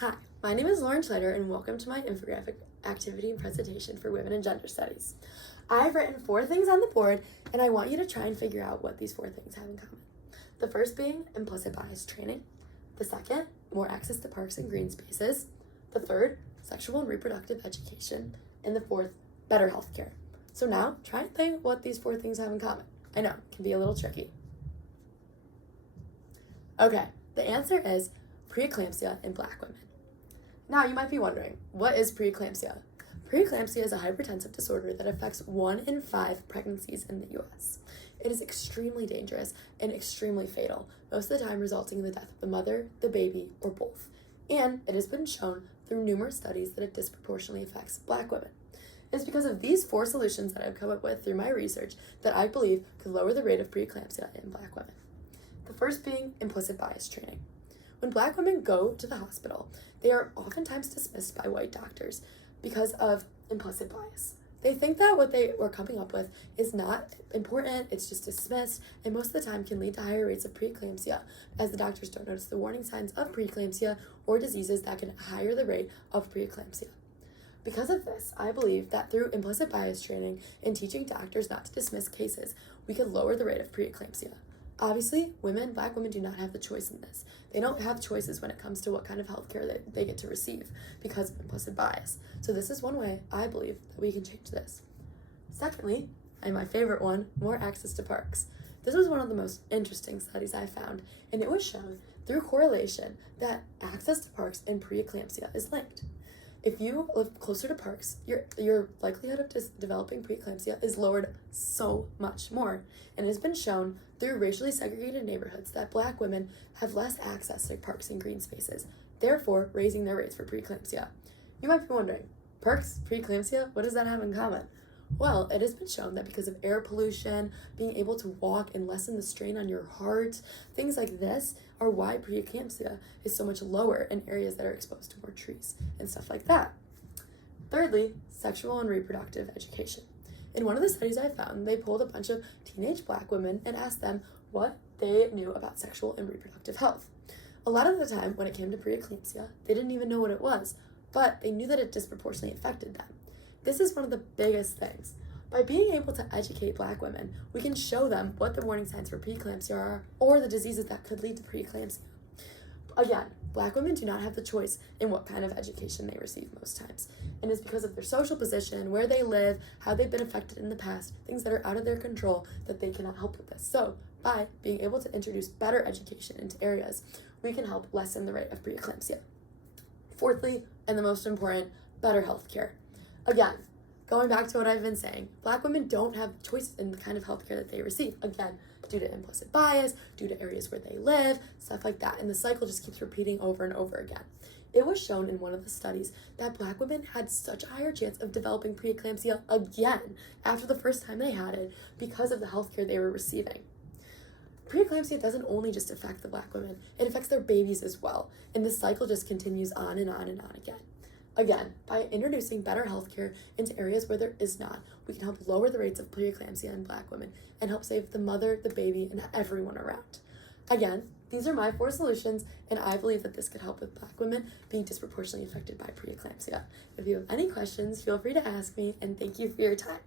Hi, my name is Lauren Schneider and welcome to my infographic activity and presentation for Women and Gender Studies. I've written 4 things on the board and I want you to try and figure out what these 4 things have in common. The first being implicit bias training. The second, more access to parks and green spaces. The third, sexual and reproductive education. And the fourth, better healthcare. So now, try and think what these 4 things have in common. I know, it can be a little tricky. Okay, the answer is preeclampsia in Black women. Now, you might be wondering, what is preeclampsia? Preeclampsia is a hypertensive disorder that affects 1 in 5 pregnancies in the US. It is extremely dangerous and extremely fatal, most of the time resulting in the death of the mother, the baby, or both. And it has been shown through numerous studies that it disproportionately affects Black women. It's because of these 4 solutions that I've come up with through my research that I believe could lower the rate of preeclampsia in Black women. The first being implicit bias training. When Black women go to the hospital, they are oftentimes dismissed by white doctors because of implicit bias. They think that what they were coming up with is not important, it's just dismissed, and most of the time can lead to higher rates of preeclampsia, as the doctors don't notice the warning signs of preeclampsia or diseases that can higher the rate of preeclampsia. Because of this, I believe that through implicit bias training and teaching doctors not to dismiss cases, we could lower the rate of preeclampsia. Obviously, Black women do not have the choice in this. They don't have choices when it comes to what kind of healthcare they get to receive because of implicit bias. So this is one way I believe that we can change this. Secondly, and my favorite one, more access to parks. This was one of the most interesting studies I found, and it was shown through correlation that access to parks and preeclampsia is linked. If you live closer to parks, your likelihood of developing preeclampsia is lowered so much more. And it has been shown through racially segregated neighborhoods that Black women have less access to parks and green spaces, therefore raising their rates for preeclampsia. You might be wondering, parks, preeclampsia, what does that have in common? Well, it has been shown that because of air pollution, being able to walk and lessen the strain on your heart, things like this are why preeclampsia is so much lower in areas that are exposed to more trees and stuff like that. Thirdly, sexual and reproductive education. In one of the studies I found, they pulled a bunch of teenage Black women and asked them what they knew about sexual and reproductive health. A lot of the time, when it came to preeclampsia, they didn't even know what it was, but they knew that it disproportionately affected them. This is one of the biggest things. By being able to educate Black women, we can show them what the warning signs for preeclampsia are or the diseases that could lead to preeclampsia. Again, Black women do not have the choice in what kind of education they receive most times. And it's because of their social position, where they live, how they've been affected in the past, things that are out of their control that they cannot help with this. So by being able to introduce better education into areas, we can help lessen the rate of preeclampsia. Fourthly, and the most important, better healthcare. Again, going back to what I've been saying, Black women don't have choices in the kind of healthcare that they receive. Again, due to implicit bias, due to areas where they live, stuff like that. And the cycle just keeps repeating over and over again. It was shown in one of the studies that Black women had such a higher chance of developing preeclampsia again after the first time they had it because of the healthcare they were receiving. Preeclampsia doesn't only just affect the Black women, it affects their babies as well. And the cycle just continues on and on and on again. Again, by introducing better healthcare into areas where there is not, we can help lower the rates of preeclampsia in Black women and help save the mother, the baby, and everyone around. Again, these are my 4 solutions, and I believe that this could help with Black women being disproportionately affected by preeclampsia. If you have any questions, feel free to ask me, and thank you for your time.